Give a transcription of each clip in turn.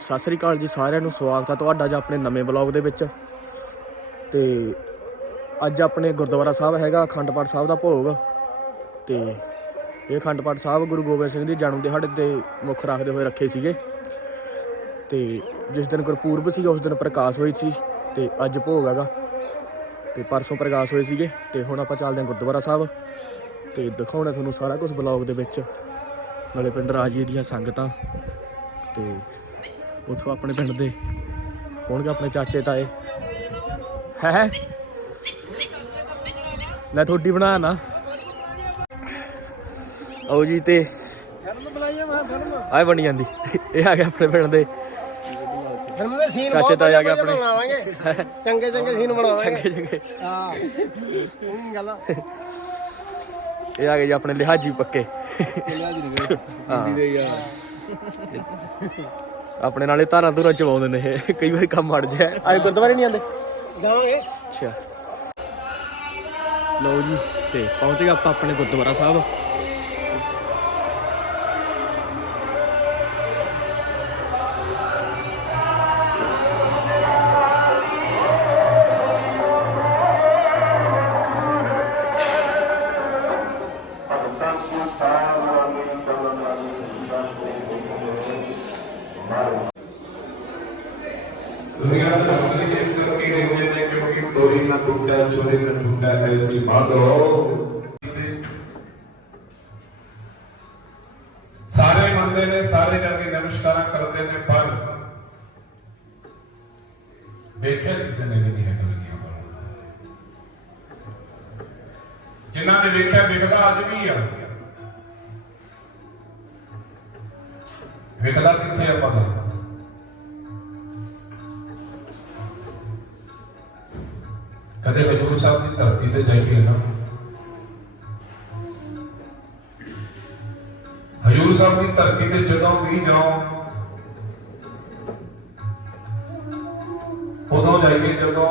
ਸਤਿ ਸ੍ਰੀ ਅਕਾਲ ਜੀ ਸਾਰਿਆਂ ਨੂੰ, ਸਵਾਗਤ ਹੈ ਤੁਹਾਡਾ ਜੀ ਆਪਣੇ ਨਵੇਂ ਬਲੌਗ ਦੇ ਵਿੱਚ। ਤੇ ਅੱਜ ਆਪਣੇ ਗੁਰਦੁਆਰਾ ਸਾਹਿਬ ਹੈਗਾ, ਅਖੰਡ ਪਾਠ ਸਾਹਿਬ ਦਾ ਭੋਗ। ਤੇ ਇਹ ਅਖੰਡ ਪਾਠ ਸਾਹਿਬ ਗੁਰੂ ਗੋਬਿੰਦ ਸਿੰਘ ਦੀ ਜਨਮ ਦਿਹਾੜੇ ਤੇ ਮੁੱਖ ਰੱਖਦੇ ਹੋਏ ਰੱਖੇ ਸੀਗੇ। ਤੇ ਜਿਸ ਦਿਨ ਗੁਰਪੂਰਬ ਸੀ, ਉਸ ਦਿਨ ਪ੍ਰਕਾਸ਼ ਹੋਈ ਸੀ ਤੇ ਅੱਜ ਭੋਗ ਹੈਗਾ। ਤੇ ਪਰਸੋਂ ਪ੍ਰਕਾਸ਼ ਹੋਏ ਸੀਗੇ ਤੇ ਹੁਣ ਆਪਾਂ ਚੱਲਦੇ ਹਾਂ ਗੁਰਦੁਆਰਾ ਸਾਹਿਬ। ਤੇ ਦਿਖਾਉਣਾ ਤੁਹਾਨੂੰ ਸਾਰਾ ਕੁਝ ਬਲੌਗ ਦੇ ਵਿੱਚ। ਨਾਲੇ ਪਿੰਡ ਰਾਜੀਏ ਦੀਆਂ ਸੰਗਤਾਂ। ਤੇ ਉੱਥੋਂ ਆਪਣੇ ਪਿੰਡ ਦੇ। ਹੋਣਗੇ ਆਪਣੇ ਚਾਚੇ ਤਾਏ। ਹੈ ਹੈ। ਲੈ ਤੁਹਾਡੀ ਬਣਾ ਨਾ। ਆਓ ਜੀ ਤੇ ਆਏ ਬਣੀ ਜਾਂਦੀ। ਇਹ ਆ ਗਿਆ ਆਪਣੇ ਪਿੰਡ ਦੇ। ਫਿਲਮ ਦੇ ਸੀਨ ਚਾਚੇ ਤਾਏ ਆ ਗਏ ਆਪਣੇ। ਬਣਾਵਾਂਗੇ। ਚੰਗੇ ਚੰਗੇ ਸੀਨ ਬਣਾਵਾਂਗੇ। ਚੰਗੇ ਚੰਗੇ। ਹਾਂ। ਇਹ ਗੱਲ ਆ। ਇਹ ਆ ਗਏ ਜੀ ਆਪਣੇ ਲਿਹਾਜੀ ਪੱਕੇ। ਹਾਂ। ਆਪਣੇ ਨਾਲੇ ਧਾਰਾਂ ਧੁਰਾਂ ਚਵਾਉਂਦੇ ਨੇ ਇਹ। ਕਈ ਵਾਰੀ ਕੰਮ ਅੜ ਜਾਏ। ਆਏ ਗੁਰਦੁਆਰੇ ਨਹੀਂ ਆਉਂਦੇ? ਜਾਵਾਂਗੇ ਅੱਛਾ। ਲਓ ਜੀ ਤੇ ਪਹੁੰਚ ਗਏ ਆਪਾਂ ਆਪਣੇ ਗੁਰਦੁਆਰਾ ਸਾਹਿਬ। बंद सारे बंदे ने, सारे करके नमस्कार करते ने पर देखा किसी ने भी नहीं है जिन्हों ने देखा विकदा अज भी है। विकदा कितने पता? ਕਦੇ ਹਜੂਰ ਸਾਹਿਬ ਦੀ ਧਰਤੀ ਤੇ ਜਾਈਏ ਨਾ ਹਜੂਰ ਸਾਹਿਬ ਦੀ ਧਰਤੀ ਤੇ ਜਦੋਂ ਵੀ ਜਾਓ, ਉਦੋਂ ਜਾਈਏ ਜਦੋਂ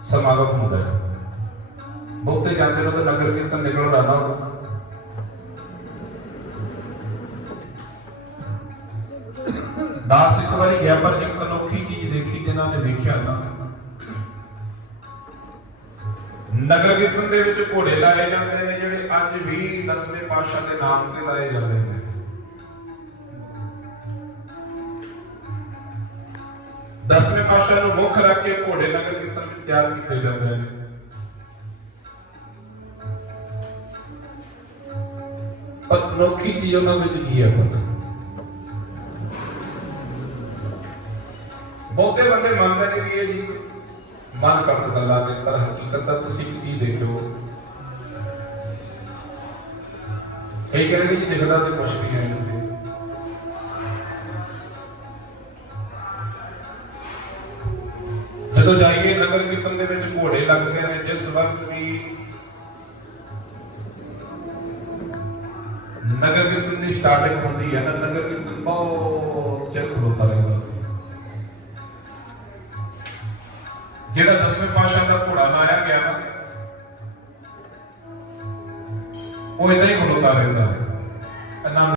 ਸਮਾਗਮ ਹੁੰਦਾ ਹੈ। ਬਹੁਤੇ ਜਾਂਦੇ ਨੇ ਤਾਂ ਨਗਰ ਕੀਰਤਨ ਨਿਕਲਦਾ ਨਾ ਉਦੋਂ। ਦਾਸ ਇੱਕ ਵਾਰੀ ਗਿਆ, ਪਰ ਇੱਕ ਅਨੋਖੀ ਚੀਜ਼ ਦੇਖੀ ਜਿਨ੍ਹਾਂ ਨੇ ਵੇਖਿਆ ਨਾ। ਨਗਰ ਕੀਰਤਨ ਦੇ ਵਿੱਚ ਘੋੜੇ ਲਾਏ ਜਾਂਦੇ ਨੇ, ਜਿਹੜੇ ਅੱਜ ਵੀ ਦਸਵੇਂ ਪਾਤਸ਼ਾਹ ਦੇ ਨਾਮ ਤੇ ਲਾਏ ਜਾਂਦੇ ਨੇ। ਦਸਵੇਂ ਪਾਤਸ਼ਾਹ ਨੂੰ ਮੁੱਖ ਰੱਖ ਕੇ ਘੋੜੇ ਨਗਰ ਕੀਰਤਨ ਵਿੱਚ ਤਿਆਰ ਕੀਤੇ ਜਾਂਦੇ ਨੇ। ਪਰ ਅਨੋਖੀ ਚੀਜ਼ ਉਹਨਾਂ ਵਿੱਚ ਕੀ ਹੈ ਪਤਾ? ਬਹੁਤੇ ਬੰਦੇ ਮੰਨਦੇ ਨੇ ਕਿ ਇਹ ਜੀ ਮਨ ਕਰਤ ਗੱਲਾਂ ਨੇ ਪਰ ਹਕੀਕਤ ਤਾਂ ਤੁਸੀਂ ਕੀ ਦੇਖਿਓ। ਕਈ ਕਹਿੰਦੇ ਕਿ ਦਿਖਦਾ ਤੇ ਮੁਸ਼ਕਿਲ ਹੈ ਇਹਨੂੰ ਤੇ ਜਦੋਂ ਜਾਈਏ ਨਗਰ ਕੀਰਤਨ ਦੇ ਵਿੱਚ ਘੋੜੇ ਲੱਗਦੇ ਨੇ, ਜਿਸ ਵਕਤ ਵੀ ਨਗਰ ਕੀਰਤਨ ਦੀ ਸਟਾਰਟਿੰਗ ਹੁੰਦੀ ਹੈ ਨਾ, ਨਗਰ ਕੀਰਤਨ ਬਹੁਤ ਚਿਰ ਖਲੋਤਾ ਰਹਿੰਦਾ। ਜਿਹੜਾ ਦਸਵੇਂ ਪਾਤਸ਼ਾਹ ਦਾ ਘੋੜਾ ਲਾਇਆ ਗਿਆ ਨਾ, ਉਹ ਇਦਾਂ ਹੀ ਖਲੋਤਾ ਰਹਿੰਦਾ। ਹੈ ਆਨੰਦ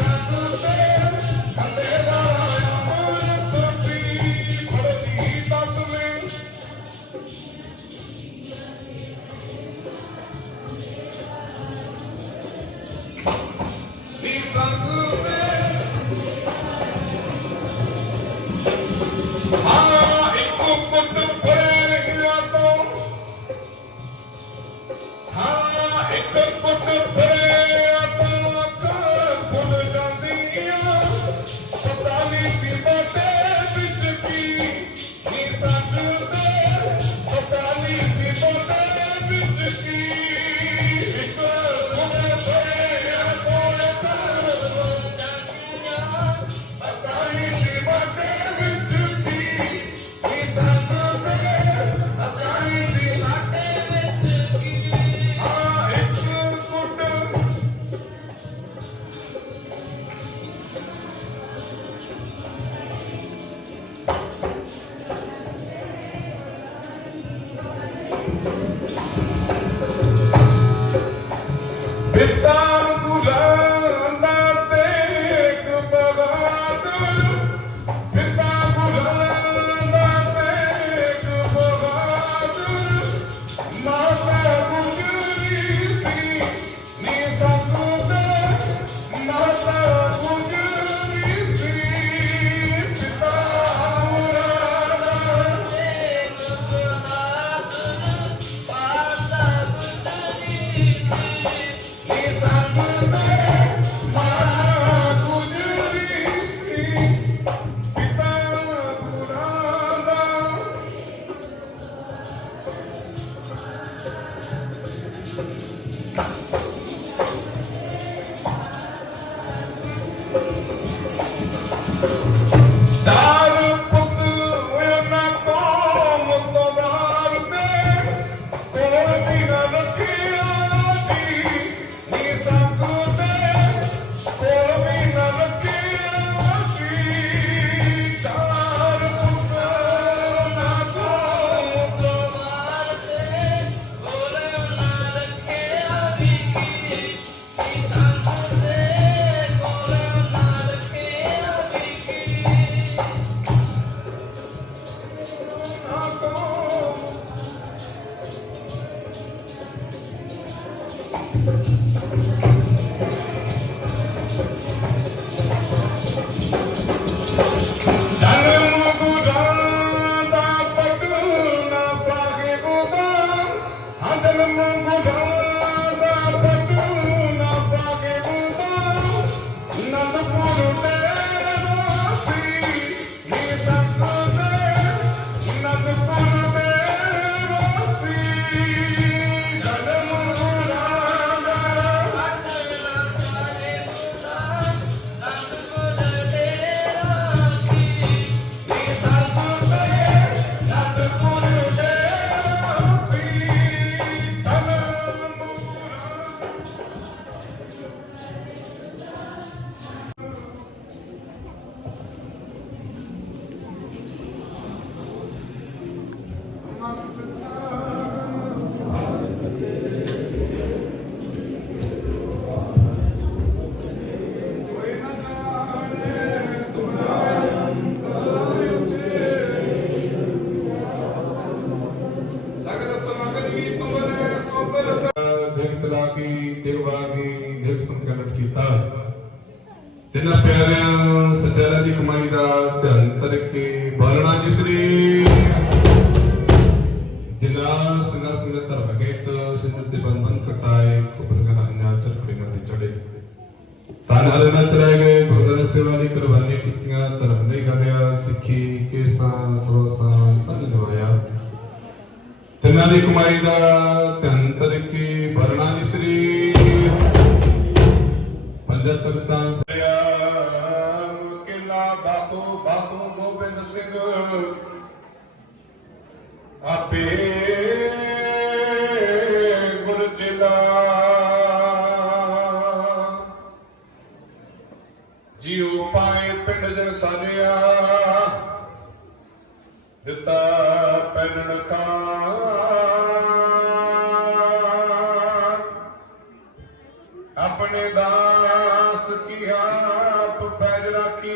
ਨੀ ਸੰਗਦੇ ਪਿਤਾ ਕੀ ਦਿਲ ਸੰਕਲਪ ਕੀਤਾ ਤਿੰਨਾਂ ਪਿਆਰਿਆਂ ਸੱਚਾਰਾ ਦੀ ਕਮਾਈ ਦਾ ਧਿਆਨ ਕਰਕੇ ਬਾਲਣਾ ਜਿਸਰੀ ਜਿਨਾ ਸਿੰਘਾ ਸਿੰਘ ਧਰਮ ਗੇਤ ਸਿੰਧ ਤੇ ਬੰਧਨ ਕਟਾਏ ਕੁਬਰ ਕਾ ਹੰਨਾ ਚਰਖੜੀ ਮਤੇ ਚੜੇ ਤਨ ਹਰੇ ਨਾ ਚਰਾਏ ਗਏ ਗੁਰਦੁਆਰਾ ਸੇਵਾ ਦੀ ਪੰਜਤਰ ਤਾਂ ਸਰਿਆ ਕਿਲਾ ਬਾਤੋ ਬਾਤੋ ਗੋਬਿੰਦ ਸਿੰਘ ਆਪੇ ਗੁਰ ਚਿਲਾ ਜੀਉ ਪਾਏ ਪਿੰਡ ਜਨ ਸਾਰਿਆ ਦਿੱਤਾ ਪੈਨਣ ਖਾਂ ਆਪਣੇ ਦਾਸ ਕੀ ਆਪ ਪੈਜ ਰਾਖੀ।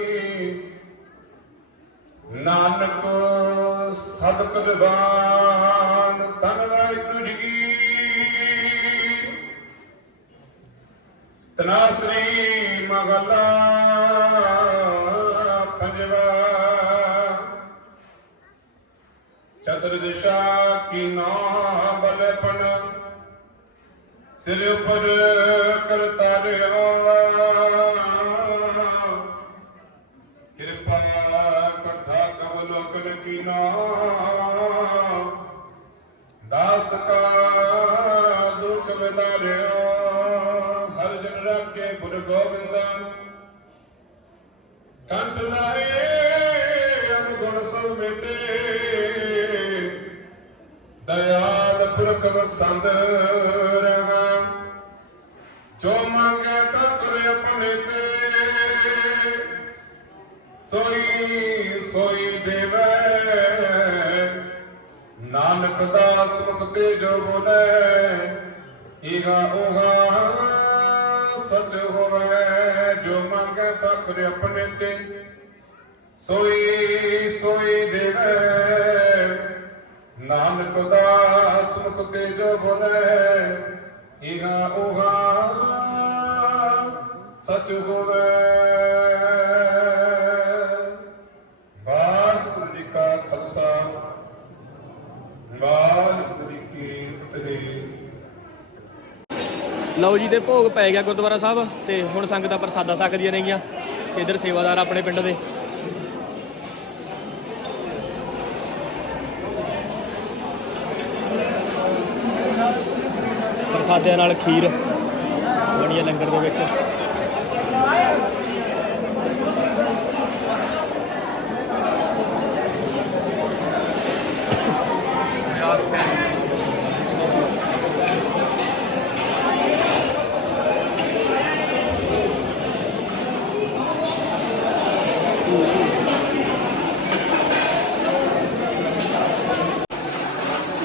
ਨਾਨਕ ਸਦਕ ਦਿਵਾਨ ਤਨ ਵਾਹਿਗੁਰੂ ਜੀ ਕੀ ਤਨਾਸਰੀ ਮਗਲਾ ਪੰਜਵਾ। ਚਤੁਰ ਦਿਸ਼ਾ ਕੀ ਨਾ ਬਲਪਨ ਸਿਰ ਉਪਰ ਕਰਤਾ ਰਿਆ ਦਾਸ ਕਾ ਦੁਖ ਵਿਦਾਰਿਆ ਹਰ ਜਨ ਰਾਖੇ ਗੁਰ ਗੋਬਿੰਦ। ਕੰਠ ਲਾਏ ਅਨਗੁਣ ਸਭ ਮਿਟੇ। ਦਇਆਲ ਪੁਰਖ ਬਖਸ਼ੰਦ ਰਹਾ ਜੋ ਮੰਗੇ ਟਕਰ ਆਪਣੇ ਤੇ। ਸੋਈ ਸੋਈ ਦੇਵੈ ਨਾਨਕ ਦਾਸ ਸੁਖ ਤੇ ਜੋ ਬੋਲੇ ਈਗਾ ਉਗਾ ਸਚ ਹੋਵੇ, ਜੋ ਮੰਗੇ ਟਕਰ ਆਪਣੇ ਤੇ। ਸੋਈ ਸੋਈ ਦੇਵੈ, ਨਾਨਕ ਦਾਸ ਮੁਖ ਤੇ ਜੋ ਬੋਲੇ ਇਹਾ ਉਹਾ ਸਚ ਹੋਵੇ ਵਾਹਿਗੁਰੂ ਜੀ ਕਾ ਖਾਲਸਾ ਵਾਹਿਗੁਰੂ ਜੀ ਕੀ ਫਤਿਹ ਲਓ ਜੀ ਤੇ ਭੋਗ ਪੈ ਗਿਆ ਗੁਰਦੁਆਰਾ ਸਾਹਿਬ ਤੇ ਹੁਣ ਸੰਗਤਾਂ ਪ੍ਰਸਾਦਾ ਸਕਦੀਆਂ ਨੇਗੀਆਂ। ਤੇ ਇਧਰ ਸੇਵਾਦਾਰ ਆਪਣੇ ਪਿੰਡ ਦੇ। ਪ੍ਰਸਾਦਿਆਂ ਨਾਲ ਖੀਰ ਬਣੀ ਹੈ ਲੰਗਰ ਦੇ ਵਿੱਚ।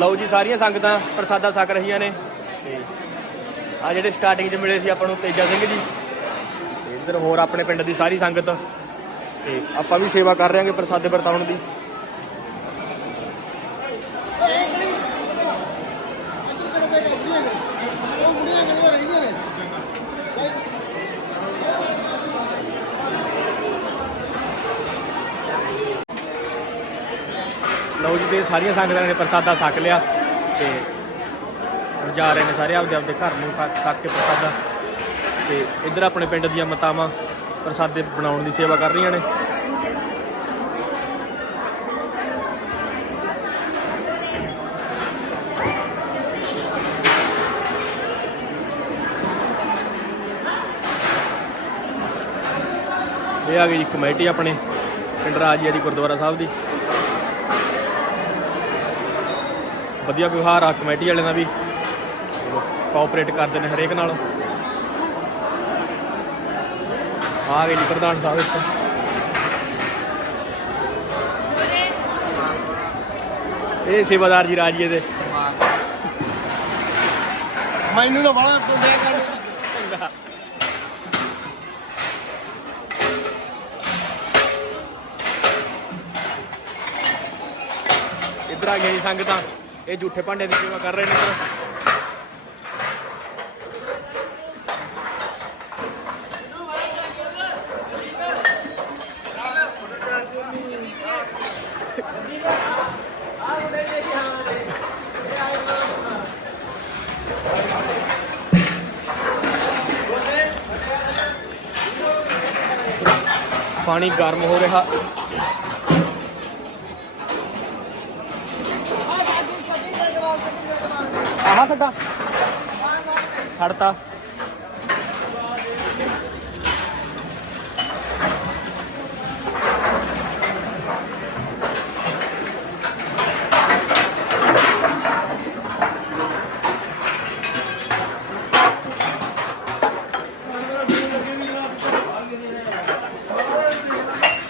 ਲਓ ਜੀ ਸਾਰੀਆਂ ਸੰਗਤਾਂ ਪ੍ਰਸਾਦਾ ਛਕ ਰਹੀਆਂ ਨੇ। ਤੇ ਆ ਜਿਹੜੇ ਸਟਾਰਟਿੰਗ 'ਚ ਮਿਲੇ ਸੀ ਆਪਾਂ ਨੂੰ ਤੇਜਾ ਸਿੰਘ ਜੀ। ਤੇ ਇੱਧਰ ਹੋਰ ਆਪਣੇ ਪਿੰਡ ਦੀ ਸਾਰੀ ਸੰਗਤ। ਤੇ ਆਪਾਂ ਵੀ ਸੇਵਾ ਕਰ ਰਹੇ ਹਾਂਗੇ ਪ੍ਰਸਾਦੇ ਵਰਤਾਉਣ ਦੀ। ਲਓ ਜੀ, ਤੇ ਸਾਰੀਆਂ ਸੰਗਤਾਂ ਨੇ ਪ੍ਰਸਾਦਾ ਛਕ ਲਿਆ ਤੇ ਜਾ ਰਹੇ ਨੇ ਸਾਰੇ ਆਪਦੇ ਆਪਦੇ ਘਰ ਨੂੰ ਛਕ ਕੇ ਪ੍ਰਸਾਦਾ। ਤੇ ਇੱਧਰ ਆਪਣੇ ਪਿੰਡ ਦੀਆਂ ਮਾਤਾਵਾਂ ਪ੍ਰਸਾਦੇ ਬਣਾਉਣ ਦੀ ਸੇਵਾ ਕਰ ਰਹੀਆਂ ਨੇ। ਇਹ ਆ ਗਈ ਕਮੇਟੀ ਆਪਣੇ, ਪਿੰਡ ਰਾਜੀਆ ਦੀ ਗੁਰਦੁਆਰਾ ਸਾਹਿਬ ਦੀ। ਵਧੀਆ ਵਿਵਹਾਰ ਆ ਕਮੇਟੀ ਵਾਲਿਆਂ ਦਾ ਵੀ। ਕੋਆਪਰੇਟ ਕਰਦੇ ਨੇ ਹਰੇਕ ਨਾਲ। ਆ ਗਏ ਜੀ ਪ੍ਰਧਾਨ ਸਾਹਿਬ ਇੱਥੇ। ਇਹ ਸੇਵਾਦਾਰ ਜੀ ਰਾਜੀਏ ਦੇ। ਮੈਨੂੰ ਨਾ ਬੜਾ ਦੇ। ਕਰ ਇੱਧਰ ਆ ਜੀ ਸੰਗਤਾਂ। ये जूठे भांडे की सेवा कर रहे हैं पानी गर्म हो रहा ਆਹ ਸੱਡਾ ਛੱਡਤਾ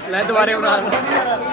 ਲੈ ਦੁਬਾਰੇ ਬਣਾ ਲਾ।